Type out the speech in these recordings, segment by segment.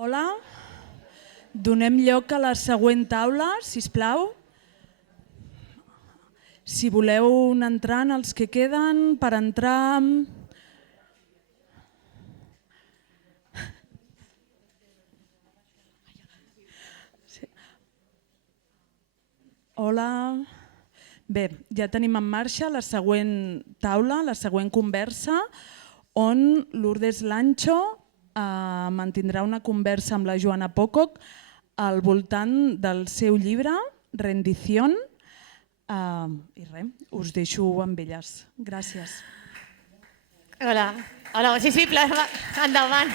Hola, donem lloc a la següent taula, sisplau. Si voleu anar entrant, els que queden, per entrar... Hola. Bé, ja tenim en marxa la següent taula, la següent conversa, on Lourdes Lancho mantindrà una conversa amb la Joanna Pocock al voltant del seu llibre, Rendición. I res, us deixo amb elles. Gràcies. Hola, sí, endavant.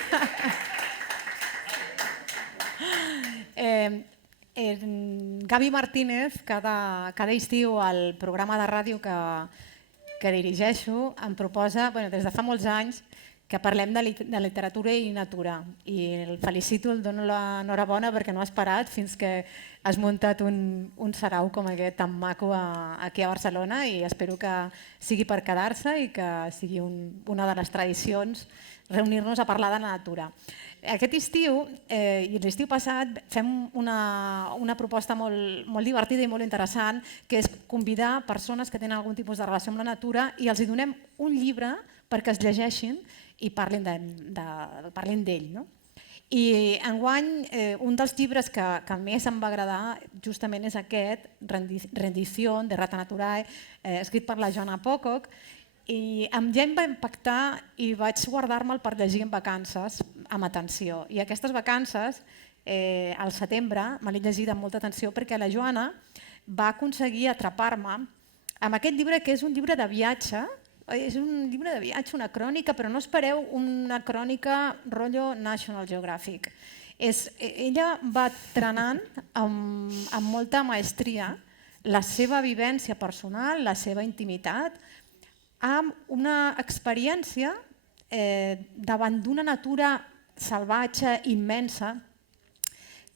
Gavi Martínez, cada estiu al programa de ràdio que dirigeixo, em proposa, des de fa molts anys, que parlem de literatura i natura. I el felicito, el dono l'enhorabona perquè no ha esperat fins que has muntat un sarau com aquest tan maco aquí a Barcelona i espero que sigui per quedar-se i que sigui una de les tradicions reunir-nos a parlar de la natura. Aquest estiu i l'estiu passat fem una proposta molt divertida i molt interessant, que és convidar persones que tenen algun tipus de relació amb la natura i els donem un llibre perquè es llegeixin i parlin d'ell. I enguany un dels llibres que més em va agradar justament és aquest, Rendició, de Natura, escrit per la Joanna Pocock, i ja em va impactar i vaig guardar-me'l per llegir en vacances amb atenció. I aquestes vacances, al setembre, me l'he llegit amb molta atenció perquè la Joanna va aconseguir atrapar-me amb aquest llibre, que és un llibre de viatge. És un llibre de viatge, una crònica, però no espereu una crònica rotllo National Geographic. Ella va trenant amb molta maestria la seva vivència personal, la seva intimitat, amb una experiència davant d'una natura salvatge, immensa,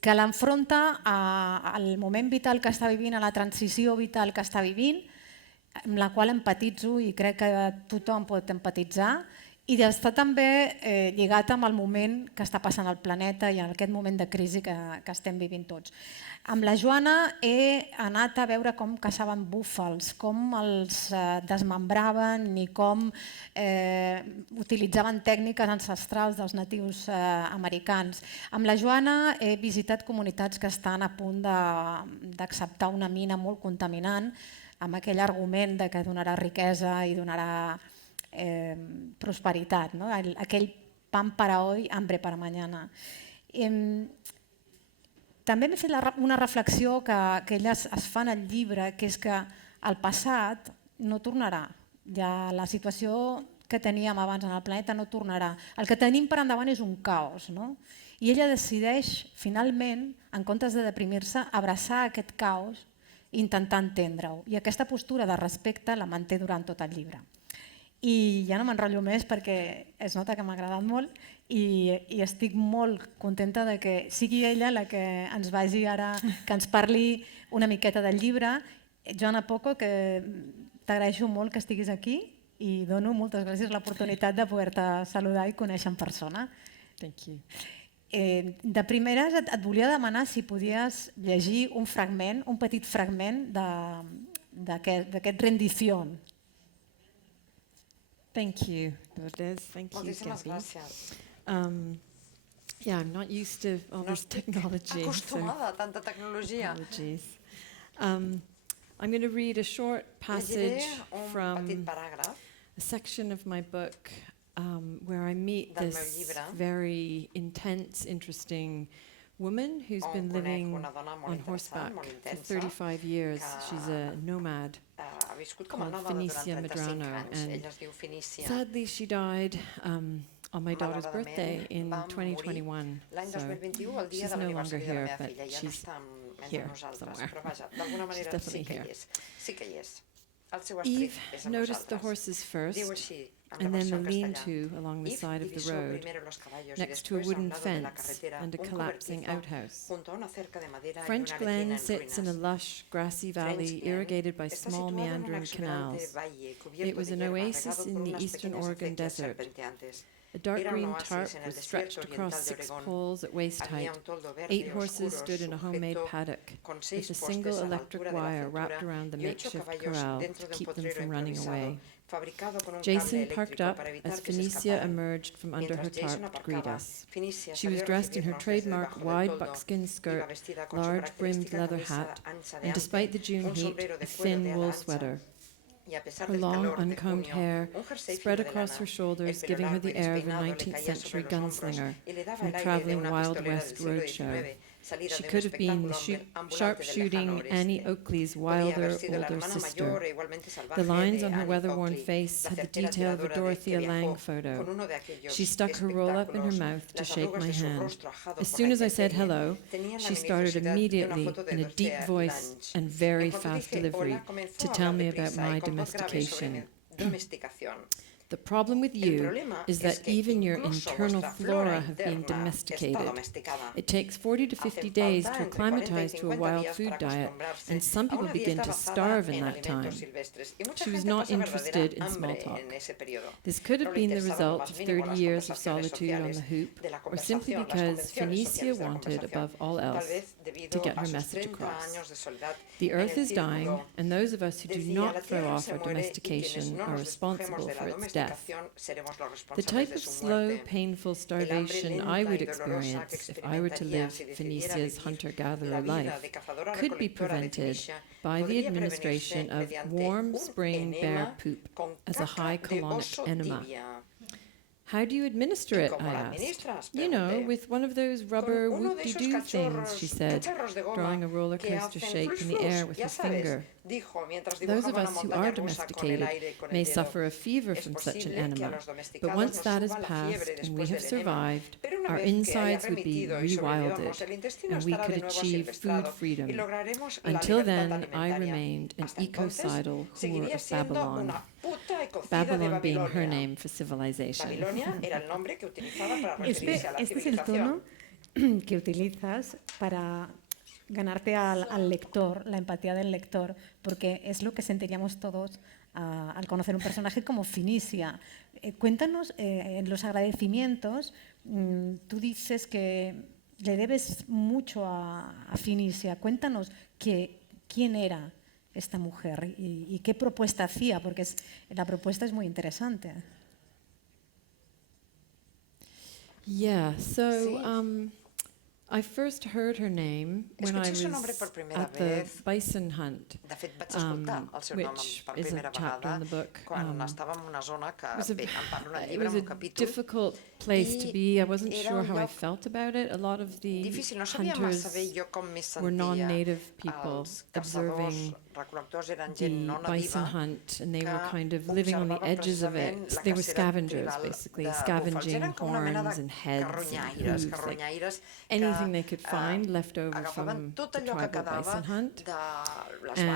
que l'enfronta al moment vital que està vivint, a la transició vital que està vivint, amb la qual empatitzo i crec que tothom pot empatitzar, i està també lligat amb el moment que està passant al planeta i en aquest moment de crisi que estem vivint tots. Amb la Joanna he anat a veure com caçaven búfals, com els desmembraven i com utilitzaven tècniques ancestrals dels natius americans. Amb la Joanna he visitat comunitats que estan a punt d'acceptar una mina molt contaminant, amb aquell argument que donarà riquesa i donarà prosperitat, aquell pan para hoy, hambre para mañana. També m'he fet una reflexió que elles es fan al llibre, que és que el passat no tornarà. Ja la situació que teníem abans en el planeta no tornarà. El que tenim per endavant és un caos. I ella decideix, finalment, en comptes de deprimir-se, abraçar aquest caos i intentar entendre-ho. I aquesta postura de respecte la manté durant tot el llibre. I ja no m'enrotllo més perquè es nota que m'ha agradat molt i estic molt contenta que sigui ella la que ens vagi ara, que ens parli una miqueta del llibre. Joanna Pocock, t'agraeixo molt que estiguis aquí i dono moltes gràcies l'oportunitat de poder-te saludar i conèixer en persona. Thank you. De primeres et volia demanar si podies llegir un fragment, un petit fragment d'aquest Rendició. Thank you, Lourdes. Thank you, Gabby. Yeah, I'm not used to all this technology. Acostumada a tanta tecnologia. Apologies. I'm going to read a short passage from a section of my book where I meet this very intense, interesting woman who's been living on horseback for 35 years. She's a nomad called Fenicia Medrano, and sadly she died on my daughter's birthday in 2021. So she's no longer here, but she's here somewhere. She's definitely here. Eve noticed the horses first, and then the lean-to along the side of the road, next to a wooden fence and a collapsing outhouse. French Glen sits in a lush, grassy valley irrigated by small meandering canals. It was an oasis in the eastern Oregon desert. A dark Era un green oasis tarp en el was desierto stretched oriental across de 6 Oregón. poles at waist Había height. un toldo verde 8 horses oscuro stood in a homemade sujeto paddock, con with 6 a single postes a la electric altura de la wire wrapped cintura around the y 8 makeshift caballos corral dentro to de un keep them potrero from running improvisado, away. fabricado con un Jason cable parked eléctrico up para evitar as que se Felicia escaparan. emerged from under her Mientras Jason tarp to greet aparcaba, us. Felicia She was salió a dressed in her recibirnos desde trademark debajo del wide toldo. buckskin Iba skirt, vestida con su large brimmed característica leather camisa hat, ancha de and despite ante, the June un heat, sombrero a de cuero thin de ala wool ancha. sweater. Y a pesar Her del long, calor de uncombed junio, hair un jersey spread fino de across lana, her shoulders, el pelo giving her largo y the air of a despeinado le 19th caía century sobre los hombros gunslinger y le daba from el aire de traveling una Wild pistolera West del siglo roadshow. XIX, salida She de un could have been the espectáculo ambulante del sharpshooting lejano Annie oeste. Oakley's Podía haber wilder sido la older hermana sister. mayor e igualmente salvaje The lines de on her Annie weather-worn Oakley, face la had the certera detail of a tiradora que Dorothea Lange viajó photo. con uno de aquellos She stuck her roll up in her espectáculos. mouth to Las shake arrugas my de su hand. rostro ajado As por soon la as I said intemperie hello, tenían la she started minuciosidad de una immediately foto de in a deep Dorothea voice Lange. and very En cuanto fast dije delivery hola, comenzó to a tell hablar me about deprisa y my con voz grave sobre mi domestication. domesticación. The problem with El you problema is es that que even your incluso internal vuestra flora flora have been interna está domesticated. domesticada. It takes 40 to 50 Hacen days falta to entre 40 y acclimatize to a 50 wild días food para diet, acostumbrarse and some a people una begin dieta to basada starve in en that time. alimentos silvestres. Y mucha She was gente not pasa verdadera interested in small hambre talk. en ese periodo. This could No have le been the interesaban lo result más of mínimo 30 las years of conversaciones solitude on the sociales hoop, de la or simply conversación, las because convenciones Phoenicia sociales de la wanted, conversación. above all Tal else, vez to debido get a her sus message 30 across. años de soledad The en earth el is dying, círculo. and those of us who do Decía, not la throw tierra off se our muere y quienes domestication no are nos responsible despojemos de for la its death. domesticación seremos los The responsables type de of su slow, muerte. painful El hambre starvation I lenta would y dolorosa que experience if I were to experimentaría live si decidiera Phoenicia's vivir hunter-gatherer la vida life de cazadora could be recolectora de prevented Fenicia by the podría administration prevenirse of mediante warm un spring bear enema poop con as a high caca de colonic oso enema. tibia. How do you administer ¿Y it? cómo I la asked. administras? You know, Pregunté. with one of those Con rubber uno de esos whoop-de-doo things, she said, cacharros de goma drawing a roller que coaster hacen shape in the flus, air with ya her sabes, finger. dijo mientras Those of dibujaba una us who montaña are rusa con el domesticated aire con may el dedo. suffer a fever Es from such an posible que a enema, los but domesticados once nos that is suba la passed fiebre and we después have del enema, survived, pero una our vez que haya insides would be remitido y rewilded, sobrevivamos, el intestino and we estará could de nuevo achieve food asilvestrado y freedom. lograremos la Until libertad then, I alimentaria. remained an Hasta entonces, ecocidal whore seguiría of siendo Babylon, una puta y cocida de Babylon being her Babilonia. name for civilization. Babilonia era el nombre que utilizaba para Este referirse a la es el civilización. tono que utilizas para ganarte al lector, la empatía del lector, porque es lo que sentiríamos todos al conocer un personaje como Fenicia. Cuéntanos, en los agradecimientos, tú dices que le debes mucho a Fenicia. Cuéntanos quién era esta mujer y qué propuesta hacía, porque la propuesta es muy interesante. Yeah, so Sí. I first heard her name when I Escuché su nombre was por primera at the vez. bison hunt, De fet, vaig escoltar el seu nom which per is a primera chapter vegada in the book. quan estava en una zona que It was a, bé, em parla en el it llibre, was en un a capítol. difficult place to I be. I wasn't era sure un how I lloc felt about it. A lot of the difícil, no sabia massa bé hunters jo com m'hi were sentia. non-native people Els caçadors observing recol·lectors eren the gent no bison nativa hunt, and they were que kind of living on the observaven edges of it. precisament la They were cacera scavengers, tribal basically, de búfals. scavenging Eren com una mena horns de and heads and carronyaires, hooves, like carronyaires anything they could que find left over agafaven from tot the allò que tribal quedava bison hunt. de les And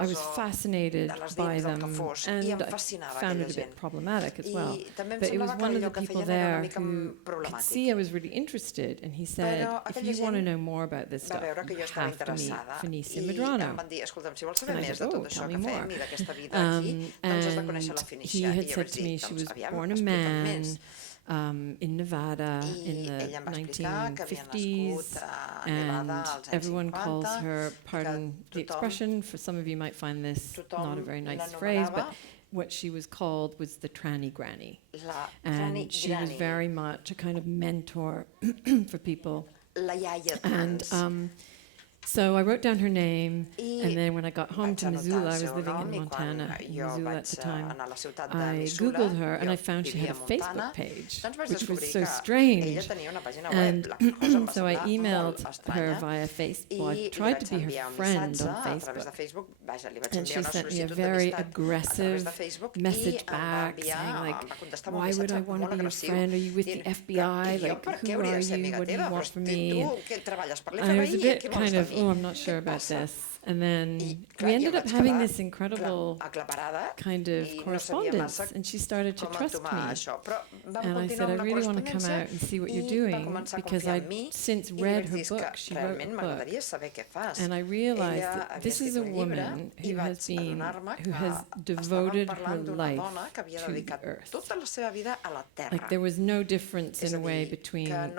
I banyes was o fascinated de les by dents del them, que fos, and i em I fascinava found aquella it a bit gent. problematic as well. I també em But it was semblava que one of allò the que people feien era una there mica who could problemàtic. see I was really interested, and he said, Però if aquella you want to gent know more about this va stuff, veure que jo you estava have to meet interessada Phoenicia i Medrano. em van dir, escolta'm, si vols saber And I més said, de oh, tot això tell que me fem more. i d'aquesta vida aquí, doncs has de conèixer la He Fenicia. had I jo said vaig to me dir, she doncs was aviam, born a explica'm man més. in Nevada in I the ella em va explicar que havia nascut 1950s, a and Nevada als anys everyone calls 50 her, i que pardon the tothom expression, for some of you might find this not a very nice phrase, but what she was called was the tranny granny. la Granny And she was Granny, very much a kind of mentor for people. la iaia And trans. so I wrote down her name, I and then when I got home vaig to anotar Missoula, el I was seu living nom in i quan Montana, in jo Missoula at vaig the time. anar a la ciutat de I Missoula, Googled her, and jo I found she had vivia a a Montana, Facebook page, doncs vaig which was descobrir so que strange. ella tenia una pàgina And web, la qual cosa em va so I semblar emailed molt her estranya, via Facebook. I i li tried vaig to be her enviar un friend missatge on a través de Facebook. Facebook, vaja, li vaig And enviar she una sent me a sol·licitud very d'amistat a través aggressive de Facebook message i em va back enviar, saying, like, em va contestar amb un why would I missatge want to molt be your agressiu. friend? Are you with the dient, FBI? I jo Like, per què who hauria are de ser you? amiga What do teva? you want Doncs from tu me? què treballes per I was a l'FBI? bit Què vols kind de of, mi? oh, I'm not sure Què et about passa? this. And then we ended up having this incredible kind of correspondence, and she started to trust me. And I said, I really want to come out and see what you're doing, because I'd since read her book. She wrote a book. And I realized that this is a woman who has devoted her life to the earth. Like there was no difference in a way between her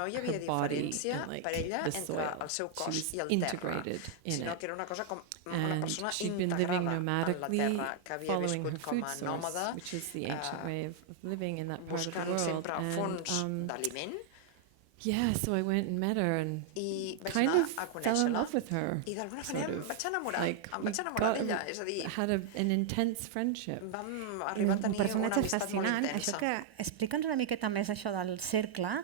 body and like the soil. She was integrated in it. And she'd been living nomadically, following her food source, which is the ancient way of living in that part of the world. And yeah, so I went and met her and kind of fell in love with her. Sort of. Like we had an intense friendship. Un personatge fascinant. Això que explica'ns una miqueta més això del cercle,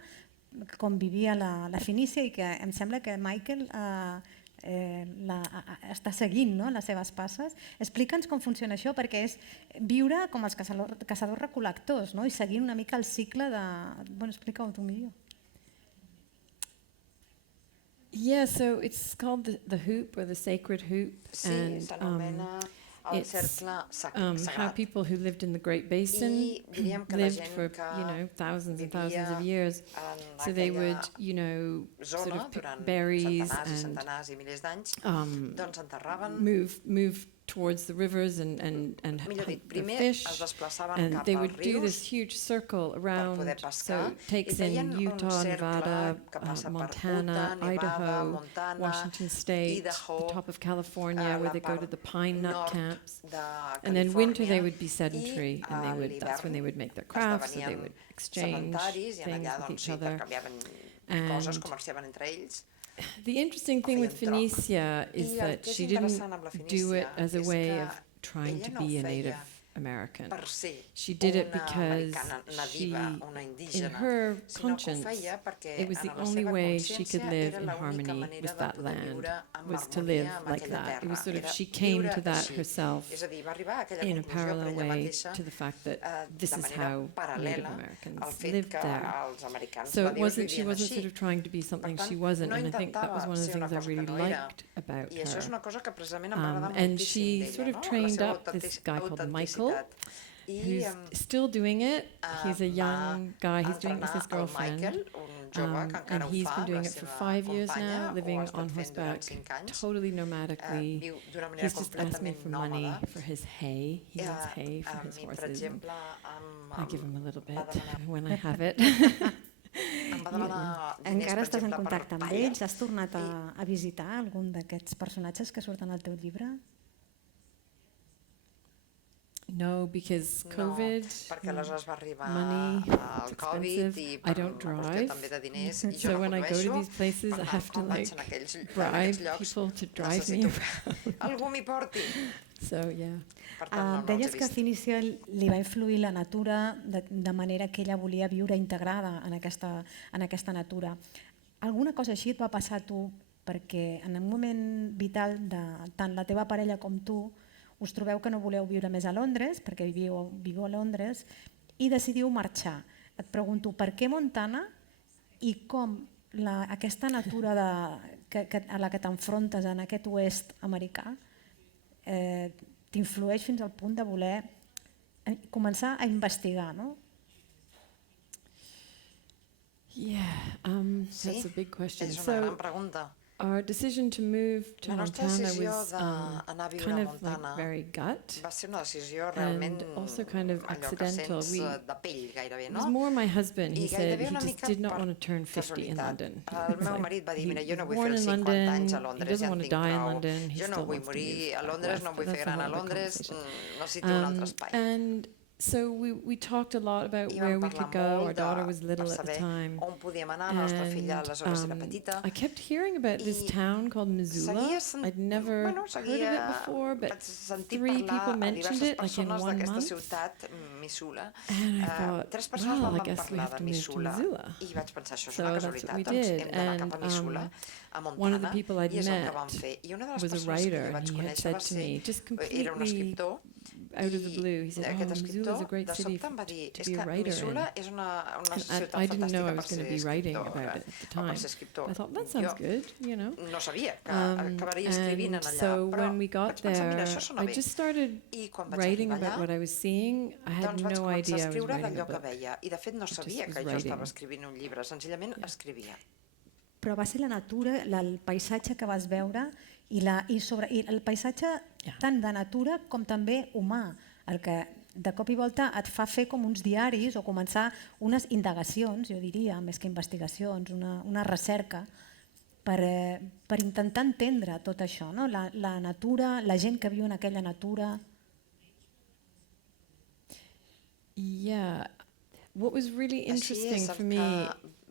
com vivia la Finícia, i que em sembla que Michael està seguint, no, les seves passes. Explica'ns com funciona això, perquè és viure com els caçadors-recol·lectors, no? I seguir una mica el cicle de... Bueno, explica-ho tu millor. Yeah, so it's called the hoop, or the sacred hoop, and it's how people who lived in the Great Basin lived for, thousands and thousands of years. So they would, sort of pick berries and move towards the rivers and hunt the fish, and they would do this huge circle around. So it takes in Utah, Nevada, Montana, Idaho, Washington State, the top of California, where they go to the pine nut camps. And then winter they would be sedentary, and that's when they would make their crafts, so they would exchange things with each other. And the interesting thing with Phoenicia is that she didn't do it as a way of trying to be a Native American. She did it because in her conscience, it was the only way she could live in harmony with that land, was to live like that. It was sort of, she came to that herself in a parallel way to the fact that this is how Native Americans lived there. So she wasn't sort of trying to be something she wasn't, and I think that was one of the things I really liked about her. And she sort of trained up this guy called Michael, who's still doing it. He's a young guy, he's doing it with his girlfriend, and he's been doing it for 5 years now, living on horseback, totally nomadically. He's just asked me for money for his hay. He needs hay for his horses. I give him a little bit when I have it. Encara estàs en contacte amb ells? Has tornat a visitar algun d'aquests personatges que surten al teu llibre? No, because COVID, money, it's expensive. I don't drive, so when I go to these places, I have to bribe people to drive me around. So, yeah. Deies que a Finícia li va influir la natura de manera que ella volia viure integrada en aquesta natura. Alguna cosa així et va passar a tu perquè en un moment vital de tant la teva parella com tu us trobeu que no voleu viure més a Londres, perquè viviu a Londres, i decidiu marxar. Et pregunto, per què Montana i com aquesta natura a la que t'enfrontes en aquest oest americà t'influeix fins al punt de voler començar a investigar, no? Yeah, that's a big question. És una gran pregunta. Our decision to move to Montana was kind of like very gut, and also kind of accidental. It was more my husband. He said he just did not want to turn 50 in London. He was born in London, he doesn't want to die in London, he still wants to move west, but that's a whole other conversation. And so we talked a lot about where we could go. Our daughter was little at the time. And I kept hearing about this town called Missoula. I'd never heard of it before, but 3 people mentioned it like in 1 month. And I thought, well, I guess we have to move to Missoula. So that's what we did. And one of the people I'd met was a writer, and he had said to me, just completely out of the blue, he said, aquest Missoula is a escriptor great de city sobte em va dir to és be a que writer Missoula in. és una And ciutat I didn't know I fantàstica was going to be writing about it at the time. I thought, that sounds good, you know. No sabia que acabaria escrivint And allà, so però when we got vaig pensar, mira, there, això sona I bé. just started I quan vaig writing arribar about what I was seeing. I had doncs vaig no començar idea a I was escriure writing a d'allò que book. veia, i de fet no sabia was que jo writing. estava escrivint un llibre, senzillament escrivia. Però va ser la natura, el paisatge que vas veure i el paisatge tant de natura com també humà, el que de cop i volta et fa fer com uns diaris o començar unes indagacions, jo diria, més que investigacions, una recerca per intentar entendre tot això, no? La natura, la gent que viu en aquella natura. Yeah, what was really interesting for me,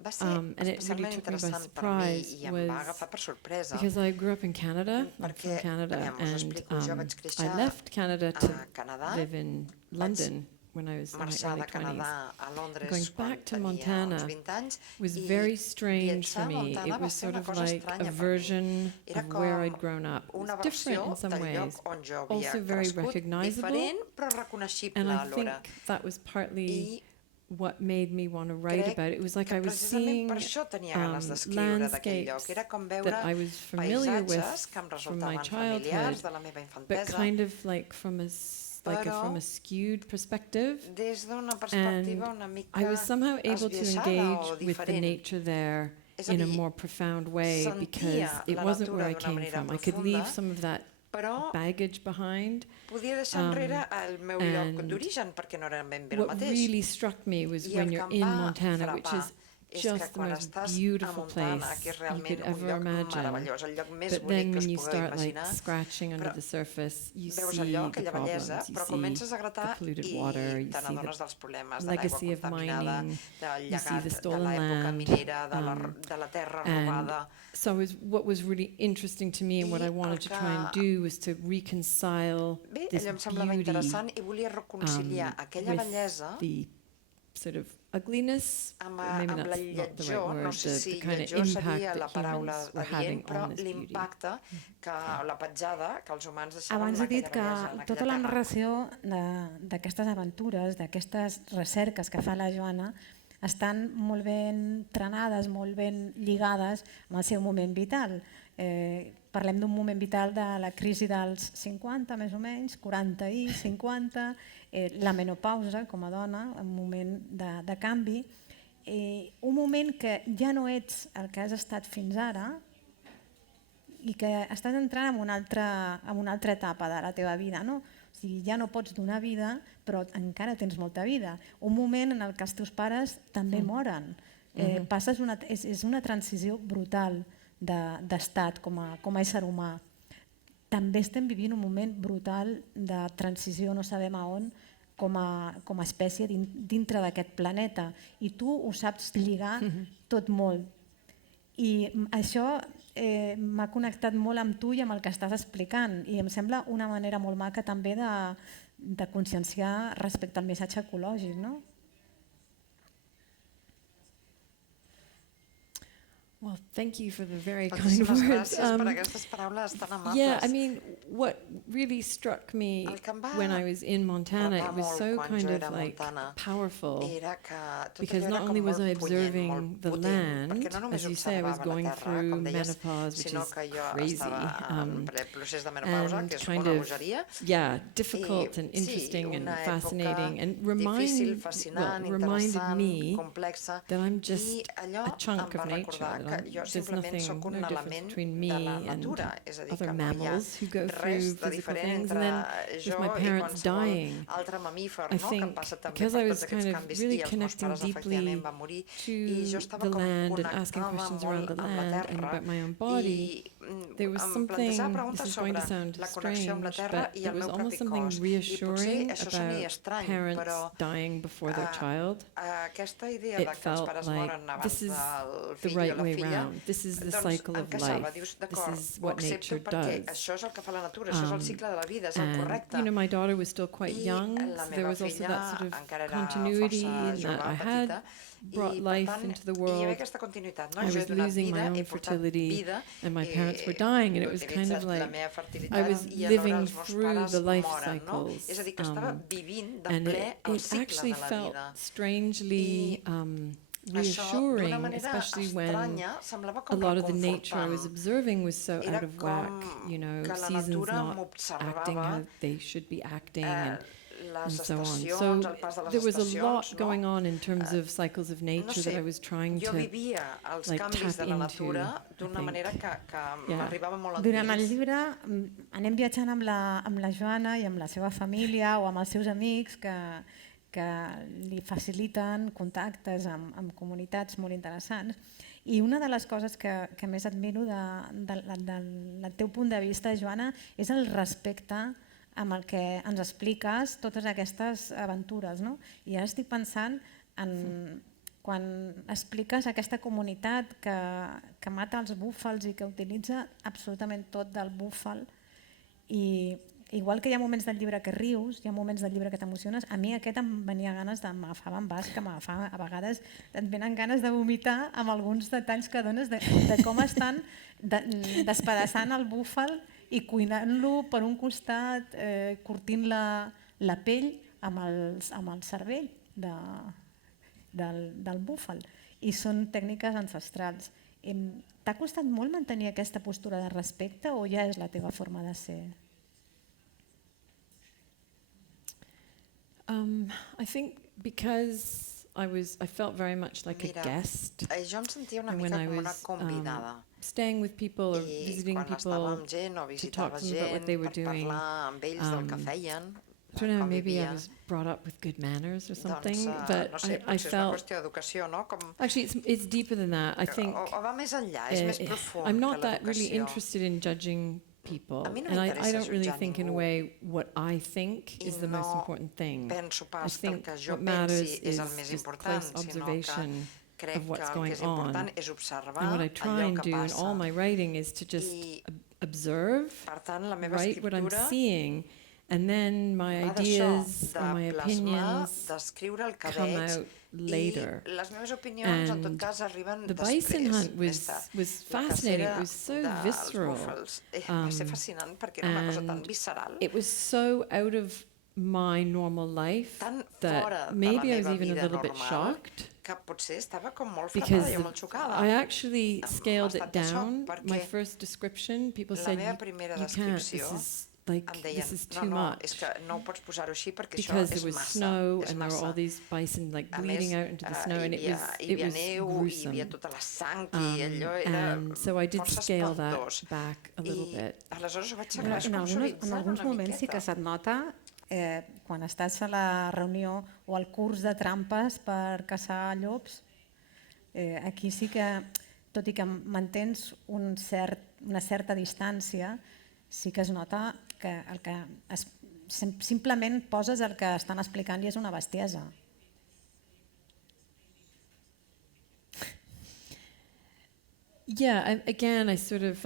va ser and it really especialment took me by interessant per mi surprise, i em va was agafar per sorpresa, because I grew up in Canada, I'm perquè, from Canada, aviam, us and explico, jo vaig créixer I left Canada a to Canadà, live in London when I was in my marxar early de Canadà 20s. a Londres Going quan back to tenia Montana uns 20 anys was i very strange for viatjar a me. Montana It va was ser sort una of cosa like estranya a per mi. version Era of where com I'd grown up. It una was different versió in some del lloc ways, on jo havia also very crescut, recognizable, diferent però reconeixible and I think alhora. that was partly I what made me want to write crec about it. It was like I que was precisament seeing per això tenia ganes d'escriure d'aquell lloc. landscapes Era com veure that I was familiar with paisatges que em from my resultaven childhood, familiars de la meva but infantesa, kind of like from a skewed perspective. des d'una perspectiva una mica I was somehow able to esbiaixada o engage with the diferent. nature there És a in a dir, more profound way sentia because it la wasn't natura where I d'una came manera from. I could leave profunda, some of that però baggage behind. podia deixar enrere el meu lloc and d'origen perquè no era ben bé el What mateix. really struck me was I when el you're que in em va Montana, which frapar is és que just the quan most estàs a beautiful Montana, place que és you realment could un ever lloc imagine. meravellós, el lloc més But bonic then que when us you pugueu start like imaginar, scratching under però the surface, you veus see allò, the aquella bellesa, problems, you però see comences a the gratar polluted i water, you te see n'adones the dels problemes de l'aigua legacy of contaminada, mining, del you see llegat the de stolen l'època land, minera, de la terra and robada. so what was really interesting to me and what I wanted to try and do was to reconcile Bé, this allò em semblava beauty interessant i volia reconciliar aquella with bellesa the sort of ugliness, amb maybe la that's not the right lletjor, word, no sé the si kind of lletjor impact seria la that paraula humans were having adient, però on this beauty. l'impacte, la petjada que els humans deixaven Abans en he dit aquella que bellesa, en tota aquella la terra. narració d'aquestes aventures, d'aquestes recerques que fa la Joana, estan molt ben trenades, molt ben lligades amb el seu moment vital. Parlem d'un moment vital de la crisi dels 50, més o menys, 40 i 50, la menopausa com a dona, un moment de canvi, un moment que ja no ets el que has estat fins ara i que estàs entrant en una altra etapa de la teva vida, no? O sigui, ja no pots donar vida, però encara tens molta vida. Un moment en el que els teus pares també moren. És una transició brutal d'estat com a ésser humà. També estem vivint un moment brutal de transició, no sabem a on, com a espècie dintre d'aquest planeta. I tu ho saps lligar tot molt. I això m'ha connectat molt amb tu i amb el que estàs explicant. I em sembla una manera molt maca també de conscienciar respecte al missatge ecològic, no? Well, thank you for the very kind Moltíssimes words. gràcies per aquestes paraules tan amables. Yeah, I mean, what really struck me El que em va when I was in Montana, it was molt so quan kind jo of era a like Montana powerful, era que tot because allò era not com only was molt I punyent, observing molt the potent, land, perquè no només as you say, I was observava la going terra, through com deies, menopause, which sinó is que jo crazy, estava en ple procés de menopausa, que és kind una of, bogeria, yeah, difficult and sí, interesting and una fascinating, and difícil, fascinant, reminded interessant, me complexa, that I'm i just allò a chunk em of va nature, recordar that que jo there's simplement nothing, sóc un no difference element between me de la and natura, és a dir, other que no hi ha mammals who go res through de physical diferent things. entre And then jo with my i parents qualsevol dying, altre mamífer, I no? que think passa també because per I tots was aquests kind of canvis, really i els meus connecting pares deeply efectivament van morir, i jo to estava the com land and asking connectada questions around molt the amb la land and terra, about my own body, there was em something, plantejava this preguntes is going sobre to sound la connexió amb la strange, terra but i there el was meu almost propi something cos. I potser reassuring això sonia about estrany, parents però dying before their child. aquesta idea de que els felt pares like moren abans this is del the fill o right la way filla, round. This is the doncs cycle of encaixava. life. Dius, This d'acord, is ho what accepto nature perquè does. això és el que fa la natura, això és el cicle de la vida, és el And, correcte. you know, my daughter was still quite I young, la so there meva was also filla that sort of encara era continuity força in jove, that I petita, had brought i per life tant into the hi havia world. aquesta continuïtat. No? I Jo he was donat losing my vida, own he portat fertility, vida, and my parents were dying, and it was kind of utilitzat la like meva I fertilitat was i alhora living els meus through pares the life moren. No? cycles. És a dir, que estava vivint de And ple el it cicle actually de la felt vida. strangely Això, d'una reassuring, manera especially when estranya, semblava a com lot of the nature I was reconfortant. observing was so Era out of whack, com you know, que la seasons natura not m'observava, acting how they should be acting, and les so on. estacions, So el pas de les there was a lot estacions, going on in terms of cycles of no nature that sé, I was trying jo to vivia els like, canvis tap de la into, natura I d'una think. manera que Yeah. m'arribava molt Durant el endins. llibre anem viatjant amb la Joana i amb la seva família o amb els seus amics que li faciliten contactes amb comunitats molt interessants. I una de les coses que més admiro del teu punt de vista, Joana, és el respecte amb el que ens expliques totes aquestes aventures. No? I ara estic pensant en quan expliques aquesta comunitat que mata els búfals i que utilitza absolutament tot del búfal. I igual que hi ha moments del llibre que rius, hi ha moments del llibre que t'emociones, a mi aquest em venia ganes m'agafava en basc, m'agafava a vegades et venen ganes de vomitar amb alguns detalls que dones de com estan despedaçant el búfal i cuinant-lo per un costat, curtint la pell amb el cervell del búfal. I són tècniques ancestrals. T'ha costat molt mantenir aquesta postura de respecte o ja és la teva forma de ser? I think because I felt very much like a guest. Jo em sentia una And mica when I com una was convidada. staying with people or I visiting quan estava people amb gent o to talk visitava to them about what gent they were per doing, parlar amb ells del que feien, I don't know, com maybe I vivien, was brought up with good manners or something, doncs, but no sé, I potser és una felt qüestió d'educació, no? Com, actually it's deeper than that. I think o va més enllà, és més profund I'm que not that really l'educació. interested in judging people, A mi no and I m'interessa don't really jutjar think in a ningú. way what I think I is the most no important thing. penso I pas que el think que jo what matters pensi és is el més just important, close sinó que observation crec of que what's el que going és important on. és observar And what I try allò and que do in all passa. my writing is to just I, observe, per tant, la meva write what I'm escriptura seeing, and then my va d'això, ideas de or my plasmar, opinions d'escriure el que come veig, out later. i les meves opinions en tot And cas arriben the després, bison hunt més tard. was La fascinating. cacera It was so dels visceral. búfals va ser fascinant perquè era una cosa tan And visceral, it was so out of my normal life tan fora that de la maybe I was meva even a vida little bit normal, shocked, que potser estava com molt because frapada i molt xocada. I actually scaled it estat de xoc down. My perquè first description, people la said, meva primera you can't, this descripció is like, em deien, this is no, too no, és much. que no ho pots posar-ho així perquè Because això there és was massa, snow és and there were all massa. these bison like A bleeding més, out into the snow, and it hi was havia neu, hi gruesome. havia tota la sang i allò era And so I did força scale that espantós. back a little I bit. aleshores ho vaig Bueno, acabar com en suavitzant alguns una moments sí que miqueta. se't nota quan estàs a la reunió o al curs de trampes per caçar llops. Aquí sí que, tot i que mantens una certa distància, sí que es nota que simplement poses el que estan explicant i és una bestiesa. Yeah, again, I sort of,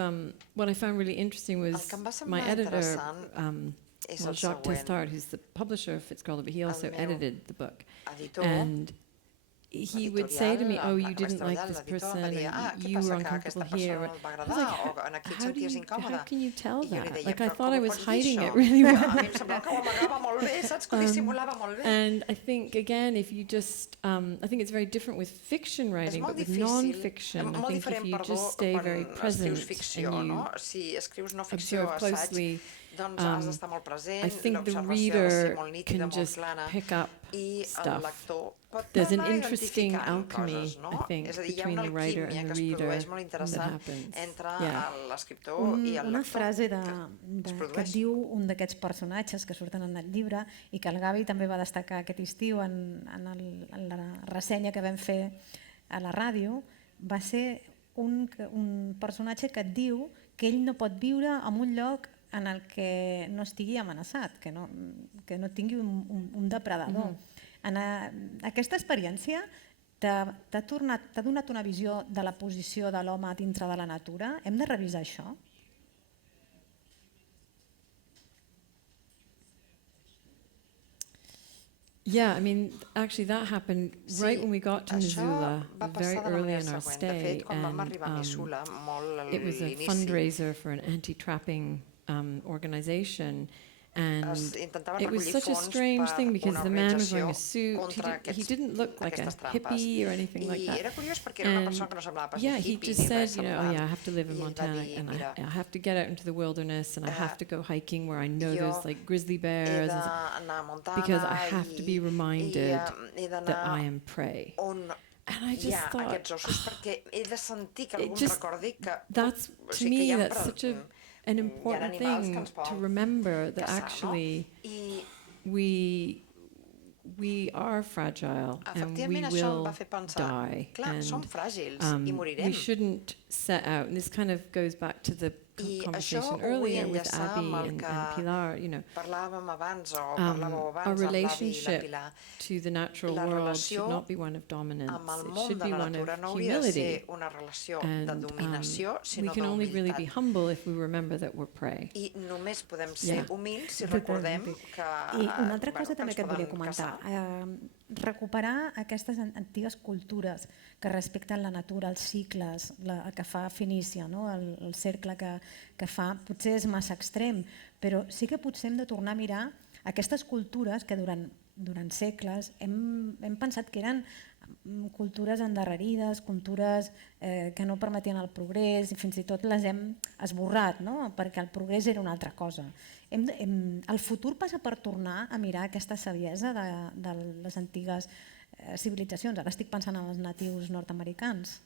what I found really interesting El was que em va my semblar editor, interessant és el Jacques següent. Testard, who's the publisher of Fitzcarraldo, but he also meu edited the book. Editor, And he would say to me, oh, you didn't like this l'editor person, em va dir, and què you were passa, que aquesta uncomfortable persona here. no et va I was agradar like, o en aquí et senties incòmode. how can you tell I jo li that? deia, Like, I però thought com I ho was pots dir, hiding això? it really well. A mi em semblava que ho amagava molt bé, saps? Que ho dissimulava molt bé. And I think, again, if you just, I think it's very different with fiction writing, molt but with difícil, non-fiction, I molt think if diferent, you perdó, just stay very quan present escrius ficció, and you no? Si escrius no ficció observe o assaig, closely, doncs has d'estar molt present, I think the l'observació ha de ser reader molt nítida, can molt just clara, pick up i el stuff. lector pot There's an anar interesting identificant alchemy, coses, no? I think, És a dir, hi ha between una the writer alquímia and que the es reader produeix molt that interessant happens. entre Yeah. l'escriptor i el Una lector. frase que es que produeix. et diu un d'aquests personatges que surten en el llibre i que el Gavi també va destacar aquest estiu en la ressenya que vam fer a la ràdio, va ser un personatge que et diu que ell no pot viure en un lloc en el que no estigui amenaçat, que no tingui un depredador. Aquesta experiència t'ha donat una visió de la posició de l'home dintre de la natura? Hem de revisar això? Yeah, I mean, actually that happened right when we got to Missoula, very early in our stay, and it was a fundraiser for an anti-trapping organization. And it was such a strange thing because the man was wearing a suit. He didn't look like a hippie or anything like that. And yeah, he just said, you know, oh yeah, I have to live in Montana and I have to get out into the wilderness and I have to go hiking where I know there's like grizzly bears and stuff, because I have to be reminded that I am prey. And I just thought, that's, to me, that's such an important thing to remember, that actually we are fragile and we will die, and we shouldn't set out, and this kind of goes back to the conversation earlier with Abby and Pilar, you know, our relationship to the natural world should not be one of dominance, it should be one of humility, and we can only really be humble if we remember that we're prey. I només podem ser humils si recordem que... I una altra cosa també que et volia comentar, recuperar aquestes antigues cultures que respecten la natura, els cicles, el que fa Fenícia, el cercle que fa, potser és massa extrem, però sí que potser hem de tornar a mirar aquestes cultures que durant segles hem pensat que eren cultures endarrerides, cultures que no permetien el progrés, i fins i tot les hem esborrat, perquè el progrés era una altra cosa. El futur passa per tornar a mirar aquesta saviesa de les antigues civilitzacions. Ara estic pensant en els natius nord-americans.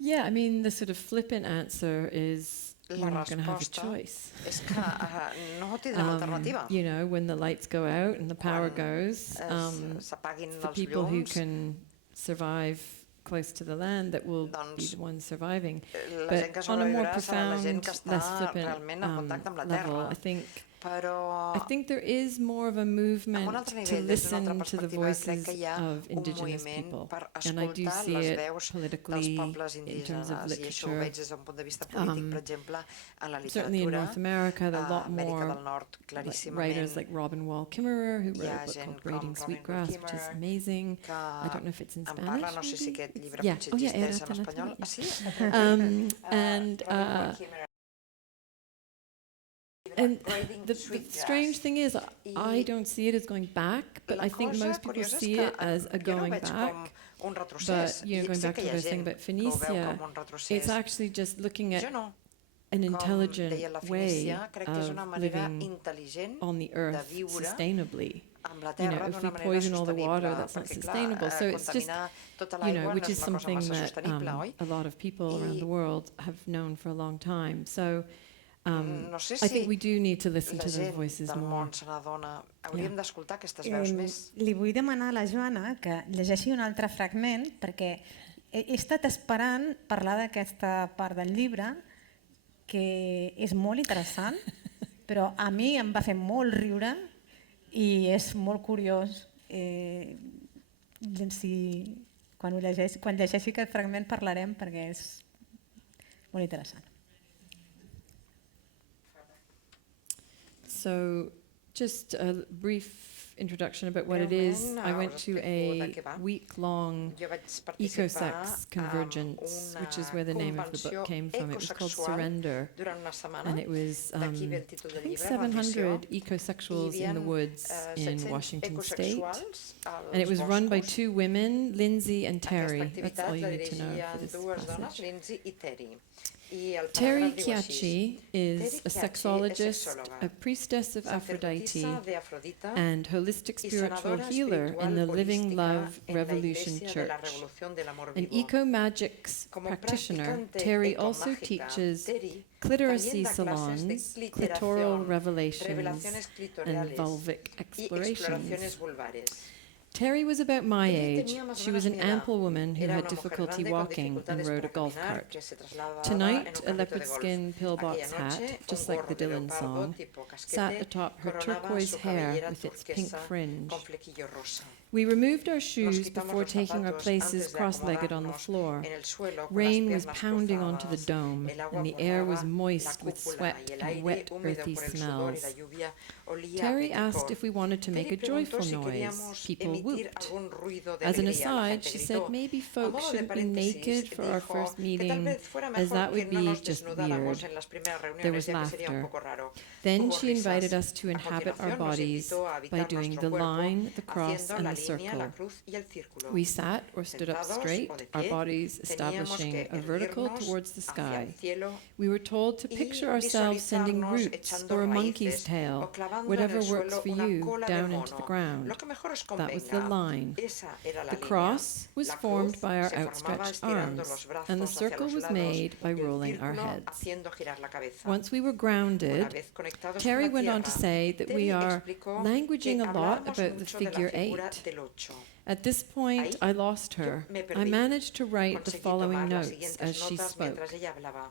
Yeah, I mean, the sort of flippant answer is we're not going to have a choice. És que no tindrem alternativa. You know, when the lights go out and the power goes, the people who can survive close to the land that will be the ones surviving. But on a more profound, less flippant level, I think there is more of a movement to listen to the voices of indigenous people, and I do see it politically in terms of literature. Certainly in North America, there are a lot more writers like Robin Wall Kimmerer, who wrote a book called Braiding Sweetgrass, which is amazing. I don't know if it's in Spanish. Yeah. Oh yeah, era Liternatura. And the strange thing is, I don't see it as going back, but I think most people see it as a going back. But going back to what I was saying about Phoenicia, it's actually just looking at an intelligent way of living on the earth sustainably. If we poison all the water, that's not sustainable. So it's just, which is something that a lot of people around the world have known for a long time. So I think we do need to listen to those voices more. Hauríem d'escoltar aquestes veus més. Li vull demanar a la Joanna que llegeixi un altre fragment, perquè he estat esperant parlar d'aquesta part del llibre, que és molt interessant, però a mi em va fer molt riure i és molt curiós. Quan llegeixi aquest fragment parlarem, perquè és molt interessant. So, just a brief introduction about what it is. I went to a week-long eco-sex convergence, which is where the name of the book came from. It was called Surrender, and it was, I think, 700 ecosexuals in the woods in Washington State. And it was run by two women, Lindsay and Terry. That's all you need to know for this passage. Terry Chiachi is a sexologist, a priestess of Aphrodite, and holistic spiritual healer in the Living Love Revolution Church. An eco-magics practitioner, Terry also teaches clitoracy salons, clitoral revelations, and vulvic explorations. Terry was about my Ell age. tenia més o She was menos an mi ample edad. woman who Era had una mujer difficulty grande con walking and dificultades rode a para golf caminar, cart. que se trasladaba Tonight, en un a carrito leopard de golf. skin pillbox Aquella hat, noche, just un like the gorro de Dylan leopardo song, tipo casquete sat atop her coronaba turquoise su hair cabellera with its pink turquesa fringe. con flequillo rosa. We removed our Nos shoes quitamos before los taking our zapatos places antes de cross-legged on the acomodarnos floor. en el suelo con Rain las was piernas pounding onto the cruzadas. dome, El agua and the air was borraba la moist with cúpula sweat y el and aire wet, húmedo earthy por el sudor y smells. la lluvia olía a Terry asked petricor. if we wanted to make Terry a joyful preguntó si noise. queríamos People emitir whooped. algún ruido de As an alegría. La aside, gente she gritó. said maybe A folks modo de shouldn't be paréntesis, naked for our dijo first que tal meeting, vez fuera as mejor that que would no be nos just desnudáramos weird. en las primeras There reuniones, was ya que sería un laughter. poco raro. Then Hubo she invited risas. us to A inhabit our continuación, nos bodies invitó a by habitar doing nuestro the cuerpo, line, the cross, haciendo and la the línea, la circle. cruz y el círculo. We sat or stood up Sentados straight, o de our pie, bodies teníamos establishing que a vertical erguirnos towards the hacia el sky. cielo We were told to y picture ourselves sending visualizarnos roots echando or a monkey's raíces tail, o clavando en whatever el works suelo for una you, cola de down into the mono. ground. Lo que mejor os That was the convenga. line. Esa era la The línea. cross was La cruz formed by our se formaba outstretched estirando arms, los brazos and the hacia circle los was lados made by y el rolling our círculo heads. haciendo girar la cabeza. Once we were Una grounded, vez conectados Terry con la went on to tierra, say that Terry we are explicó languaging que a lot hablábamos about the mucho de la figure figura 8. del ocho. At this point, Ahí I lost her. me I perdí. managed to write the Conseguí following tomar las notes siguientes as she notas spoke. mientras ella hablaba.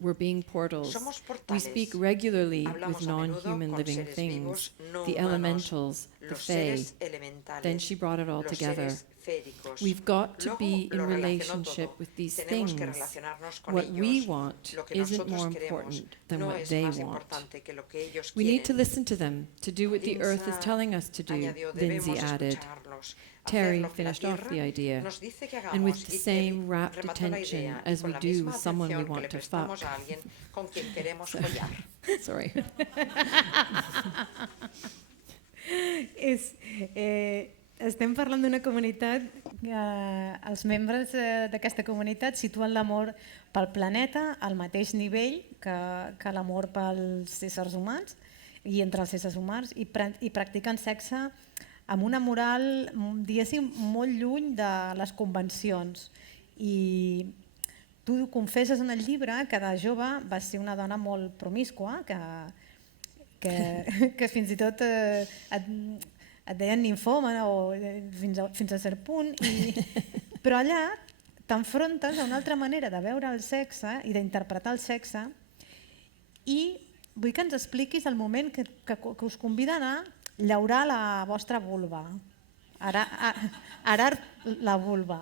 We're being portals. Somos We portales. speak regularly Hablamos with a menudo non-human con living seres things, vivos no the humanos, elementals, the los fae. seres elementales, Then she brought it all los together. seres féricos. We've got to Luego be in lo relacionó relationship todo. with these Tenemos que things. relacionarnos con What ellos. we want Lo que isn't nosotros more queremos important than no what es they más want. importante que lo que ellos We need to quieren. listen to them to do what the earth is Insa telling us to do, añadió, Lindsay debemos added. escucharlos, Terry hacer lo que la finished off tierra the idea, nos dice que and hagamos, with the y same Terry rapt remató la attention idea, y as con we la do misma with someone we atención que want le to prestamos fuck. a alguien con quien queremos follar. Sorry. Estem parlant d'una comunitat que els membres d'aquesta comunitat situen l'amor pel planeta al mateix nivell que l'amor pels éssers humans i entre els éssers humans i practiquen sexe amb una moral, diguéssim, molt lluny de les convencions. I tu confesses en el llibre que de jove vas ser una dona molt promíscua, que fins i tot et deien ninfòmana o fins a cert punt, però allà t'enfrontes a una altra manera de veure el sexe i d'interpretar el sexe i vull que ens expliquis el moment que us convida a anar a llaurar la vostra vulva, arar la vulva.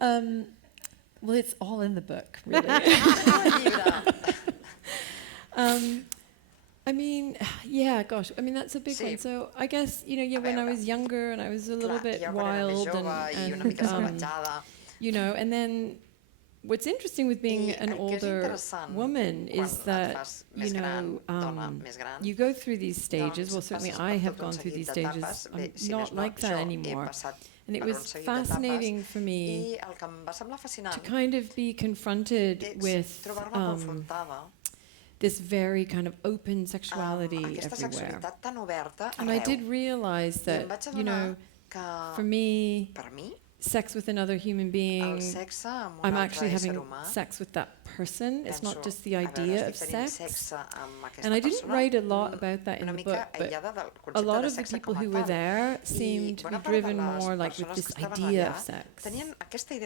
Well, it's all in the book, really. I mean, yeah, gosh, I mean, that's a big one. So I guess, when I was younger and I was a little bit wild and then what's interesting with being an older woman is that, you go through these stages. Well, certainly I have gone through these stages. I'm not like that anymore. And it was fascinating for me to kind of be confronted with this very kind of open sexuality everywhere. And I did realize that, for me, sex with another human being, I'm actually having sex with that person. It's not just the idea of sex. And I didn't write a lot about that in the book, but a lot of the people who were there seemed to be driven more like with this idea of sex,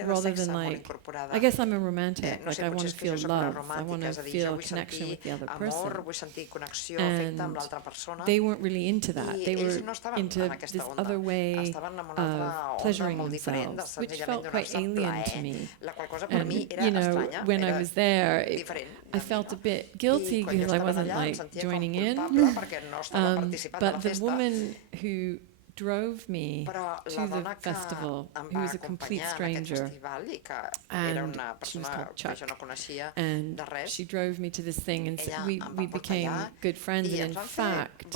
rather than like, I guess I'm a romantic, like I want to feel love, I want to feel connection with the other person. And they weren't really into that. They were into this other way of pleasuring themselves, which felt quite alien to me. And, when I was there, I felt a bit guilty because I wasn't like joining in. But the woman who drove me to the festival, who was a complete stranger, and she was called Chuck, and she drove me to this thing, and we became good friends. And in fact,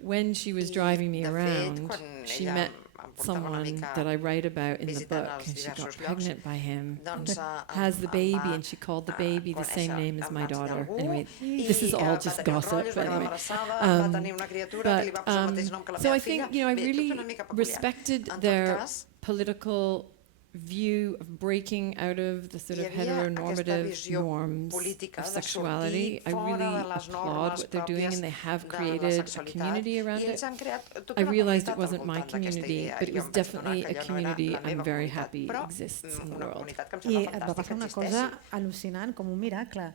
when she was driving me around, she met someone that I write about in the book, and she got pregnant by him, and has the baby, and she called the baby the same name as my daughter. Anyway, this is all just gossip. But anyway, so I think I really respected their political view of breaking out of the sort of heteronormative norms of sexuality. I really applaud what they're doing, and they have created a community around it. I realized it wasn't my community, but it was definitely a community I'm very happy exists in the world. I et va passar una cosa al·lucinant, com un miracle.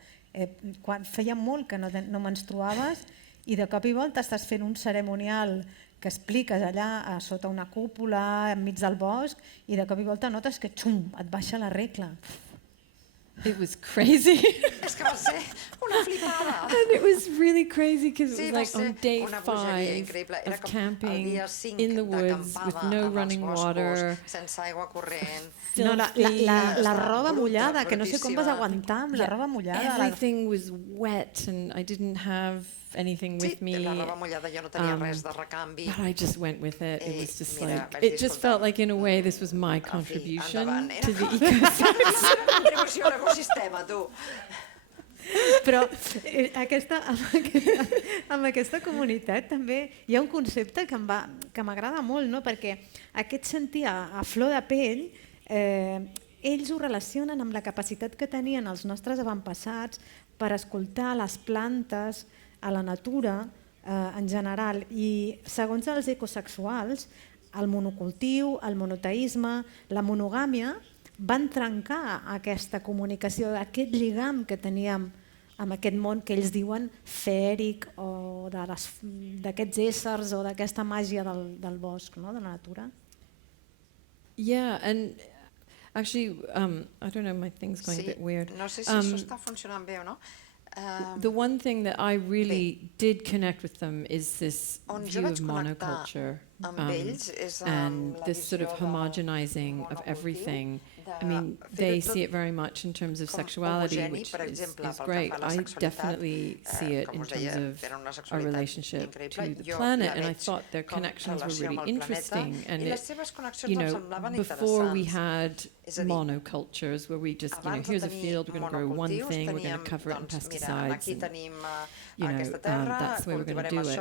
Quan feia molt que no menstruaves i de cop i volta estàs fent un cerimonial que expliques allà sota una cúpula enmig del bosc i de cop i volta notes que xum, et baixa la regla. It was crazy. És que va ser una flipada. And it was really crazy because it was like on day 5 of camping in the woods with no running water. Sense aigua corrent. No, la roba mullada, que no sé com vas aguantar amb la roba mullada. Everything was wet and I didn't have anything with me. La roba mullada, jo no tenia res de recanvi. But I just went with it. It was just like, it just felt like in a way this was my contribution to the ecosystem. Contribució a l'ecosistema, tu. Però amb aquesta comunitat també hi ha un concepte que m'agrada molt, no? Perquè aquest sentir a flor de pell, ells ho relacionen amb la capacitat que tenien els nostres avantpassats per escoltar les plantes, a la natura en general, i segons els ecosexuals, el monocultiu, el monoteisme, la monogàmia van trencar aquesta comunicació, aquest lligam que teníem amb aquest món que ells diuen feèric o d'aquests éssers o d'aquesta màgia del bosc, no? De la natura. Yeah, and actually, I don't know, my thing's going a bit weird. No sé si això està funcionant bé o no. The one thing that I really did connect with them is this view of monoculture and this sort of homogenizing of everything. I mean, they see it very much in terms of sexuality, which is great. I definitely see it in terms of our relationship to the planet, and I thought their connections were really interesting. And before we had monocultures where we just, here's a field, we're going to grow one thing, we're going to cover it in pesticides, and that's the way we're going to do it.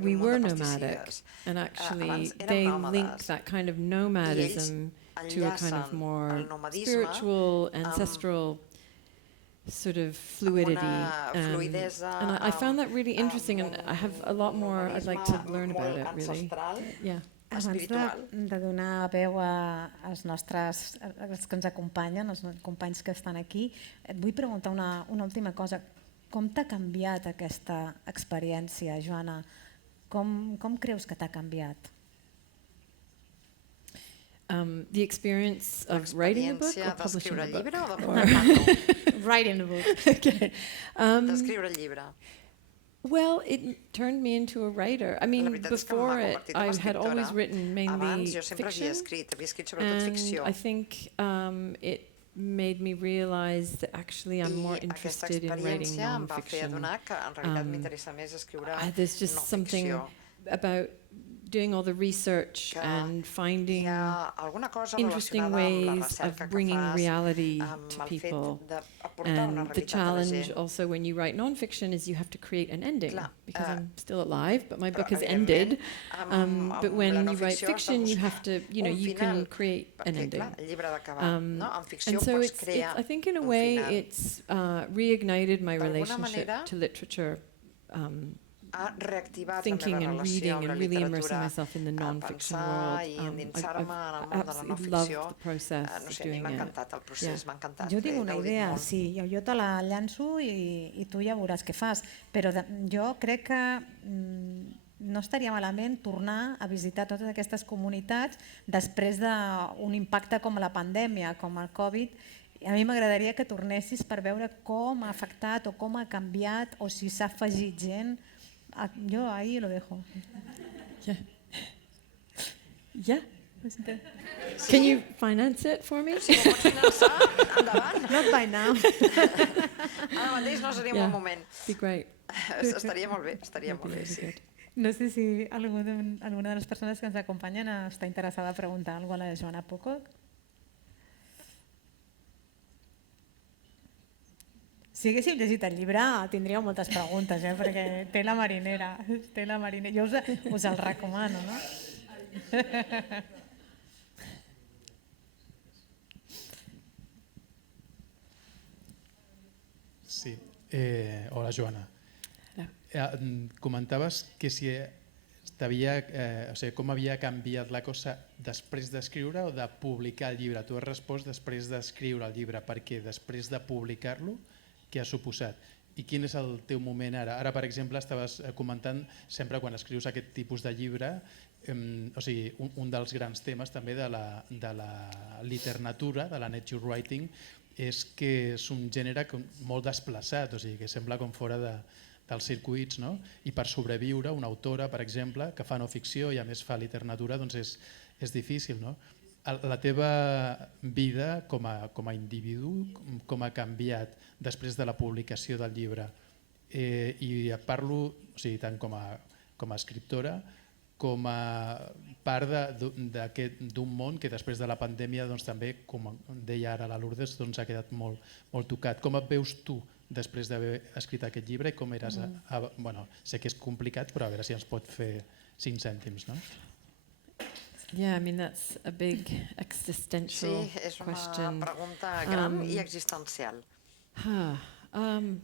We were nomadic, and actually they linked that kind of nomadism to a kind of more spiritual, ancestral sort of fluidity. And I found that really interesting, and I have a lot more I'd like to learn about it, really. Yeah. Abans de donar veu als que ens acompanyen, els companys que estan aquí, et vull preguntar una última cosa. Com t'ha canviat aquesta experiència, Joanna? Com creus que t'ha canviat? The experience of writing a book or publishing a book? Writing a book. Okay. D'escriure el llibre. Well, it turned me into a writer. I mean, before it, I had always written mainly fiction, and I think it made me realize that actually I'm more interested in writing non-fiction. There's just something about doing all the research and finding interesting ways of bringing reality to people. And the challenge also when you write non-fiction is you have to create an ending, because I'm still alive, but my book has ended. But when you write fiction, you have to, you can create an ending. And so it's, I think in a way, it's reignited my relationship to literature. Thinking and reading and really immersing myself in the non-fiction world. I absolutely loved the process of doing it. Jo tinc una idea, sí, jo te la llanço i tu ja veuràs què fas, però jo crec que no estaria malament tornar a visitar totes aquestes comunitats després d'un impacte com la pandèmia, com el Covid. A mi m'agradaria que tornessis per veure com ha afectat o com ha canviat o si s'ha afegit gent. Yo ahí lo dejo. Yeah. Yeah. Can you finance it for me? Si ho pots finançar, endavant. Not by now. Ara mateix no seria un bon moment. Be great. Estaria molt bé, sí. No sé si alguna de les persones que ens acompanyen està interessada a preguntar alguna cosa a la Joanna Pocock. Si haguéssiu llegit el llibre tindríeu moltes preguntes, perquè té la marinera. Jo us el recomano, no? Hola, Joana. Comentaves que si com havia canviat la cosa després d'escriure o de publicar el llibre. Tu has respost després d'escriure el llibre, perquè després de publicar-lo, què ha suposat? I quin és el teu moment ara? Ara, per exemple, estaves comentant sempre quan escrius aquest tipus de llibre, un dels grans temes també de la Liternatura, de la nature writing, és que és un gènere molt desplaçat, que sembla com fora dels circuits, no? I per sobreviure una autora, per exemple, que fa no ficció i a més fa literatura, doncs és difícil, no? La teva vida com a individu, com ha canviat després de la publicació del llibre? I et parlo tant com a escriptora com a part d'un món que després de la pandèmia també, com deia ara la Lourdes, ha quedat molt tocat. Com et veus tu després d'haver escrit aquest llibre i com eres... Sé que és complicat, però a veure si ens pot fer 5 cèntims, no? Yeah, I mean that's a big existential question. Sí, és question. Una pregunta gran i existencial.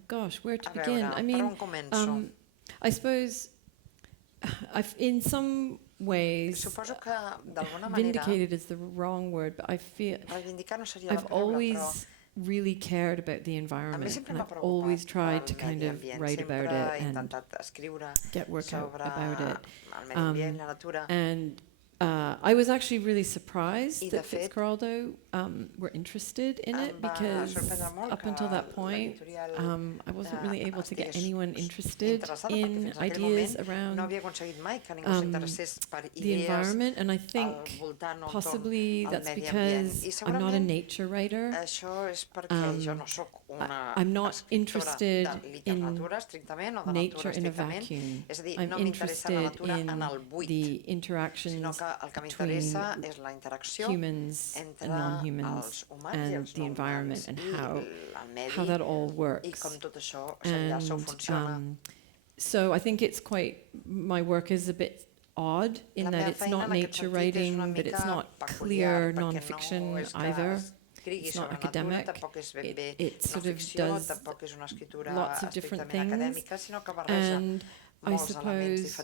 Gosh, where to A begin? veure, I mean, per on començo? I suppose in some ways, Suposo que d'alguna manera... vindicated is the wrong word, but I feel Reivindicar no seria la I've paraula, always però... really cared about the environment, and I've always tried to kind of write about it and get work out about it. And I was actually really surprised that Fitzcarraldo were interested in it, because up until that point I wasn't really able to get anyone interested in ideas around the environment, and I think possibly that's because I'm not a nature writer. I'm not interested in nature in a vacuum. I'm interested in the interactions between humans and non-humans and the environment and how that all works. And so I think it's my work is a bit odd in that it's not nature writing, but it's not clear non-fiction either. It's not academic. It sort of does lots of different things. And I suppose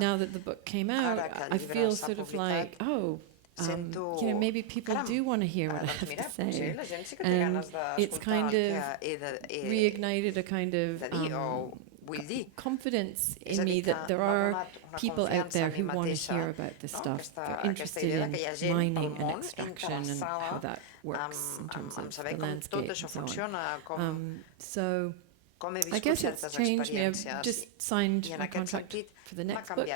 now that the book came out, I feel sort of like, maybe people do want to hear what I have to say. And it's kind of reignited a kind of confidence in me that there are people out there who want to hear about this stuff. They're interested in mining and extraction and how that works in terms of the landscape and so on. So I guess it's changed me. I've just signed my contract for the next book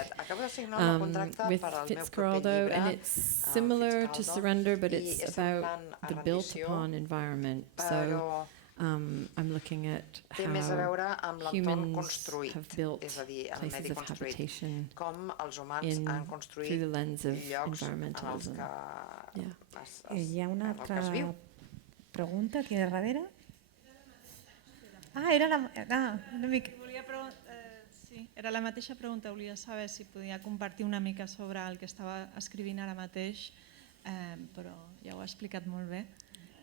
with Fitzcarraldo, and it's similar to Surrender, but it's about the built-upon environment. So I'm looking at how humans have built places of habitation through the lens of environmentalism. Hi ha una altra pregunta aquí darrere? Era la mateixa pregunta. Volia saber si podia compartir una mica sobre el que estava escrivint ara mateix, però ja ho ha explicat molt bé.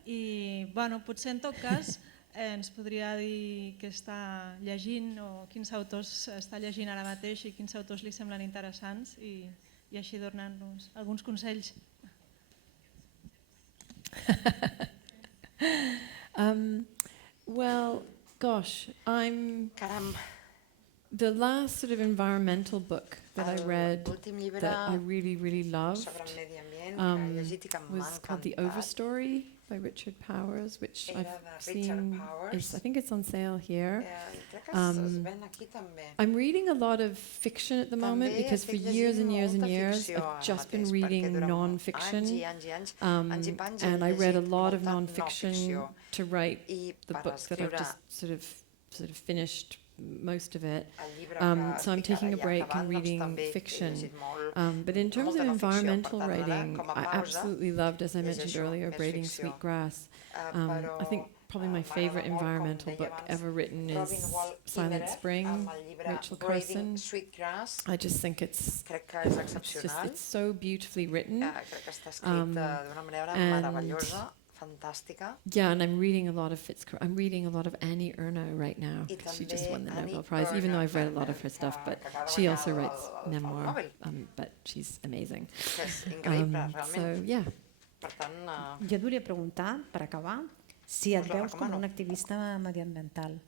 I potser en tot cas ens podria dir què està llegint o quins autors està llegint ara mateix i quins autors li semblen interessants i així donar-nos alguns consells. Well, gosh, the last sort of environmental book that I read that I really, really loved was called The Overstory by Richard Powers, which I've seen, I think it's on sale here. I'm reading a lot of fiction at the moment because for years and years and years I've just been reading non-fiction, and I read a lot of non-fiction to write the book that I've just sort of finished most of it. So I'm taking a break and reading fiction. But in terms of environmental writing, I absolutely loved, as I mentioned earlier, Braiding Sweetgrass. I think probably my favorite environmental book ever written is Silent Spring, Rachel Carson. I just think it's fantàstica. Yeah, and I'm reading a lot of I'm reading a lot of Annie Ernaux right now. I She just won the també Nobel Prize, even though I've read a lot of her Ernaux, stuff, but que acaba de she guanyar also writes el memoir, Nobel. but she's amazing. Que és increïble, So, realment. yeah. Per tant, Jo et volia preguntar, per acabar, si et Us la veus com recomano. un activista mediambiental.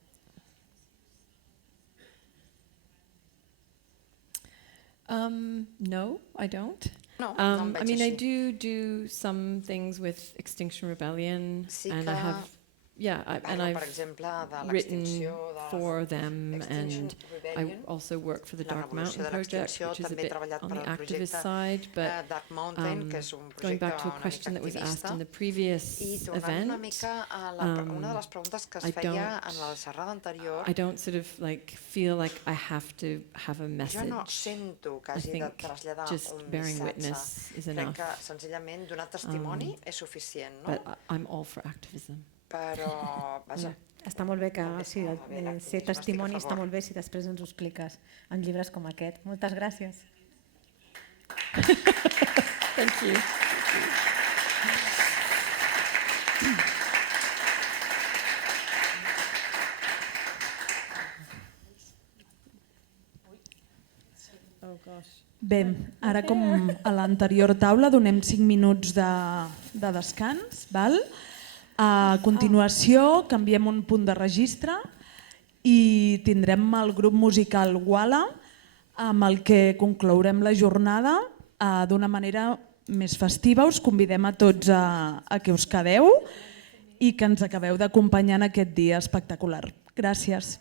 No, I don't. no, no em I veig mean, I així. do some things with Extinction Rebellion, Sí and que I have, yeah, and parlo, per I've exemple, de written l'extinció de for them, Extinction and I Rebellion. also work for the La Dark revolució Mountain de Project, l'extinció, which is a també he bit treballat on per the al activist projecte side, but Dark Mountain, que és un going projecte back to a una mica question that was asked activista. in the previous I tornant una event, mica a una de les preguntes que es I feia don't- en la xerrada anterior, I don't sort of like feel like I have to have a jo message. no sento que I hagi de think traslladar just un bearing missatge. witness is Crec enough. que senzillament donar testimoni és suficient, no? But I'm all for activism. Però, vaja, Està molt bé que També sí, està bé, l'activisme, ser estic a testimoni està favor. molt bé si després ens ho expliques en llibres com aquest. Moltes gràcies. Thank you. Oh gosh. Bé, ara com a l'anterior taula donem 5 minuts de descans. Val? A continuació canviem un punt de registre i tindrem el grup musical Wala amb el que conclourem la jornada d'una manera més festiva. Us convidem a tots a que us quedeu i que ens acabeu d'acompanyar en aquest dia espectacular. Gràcies.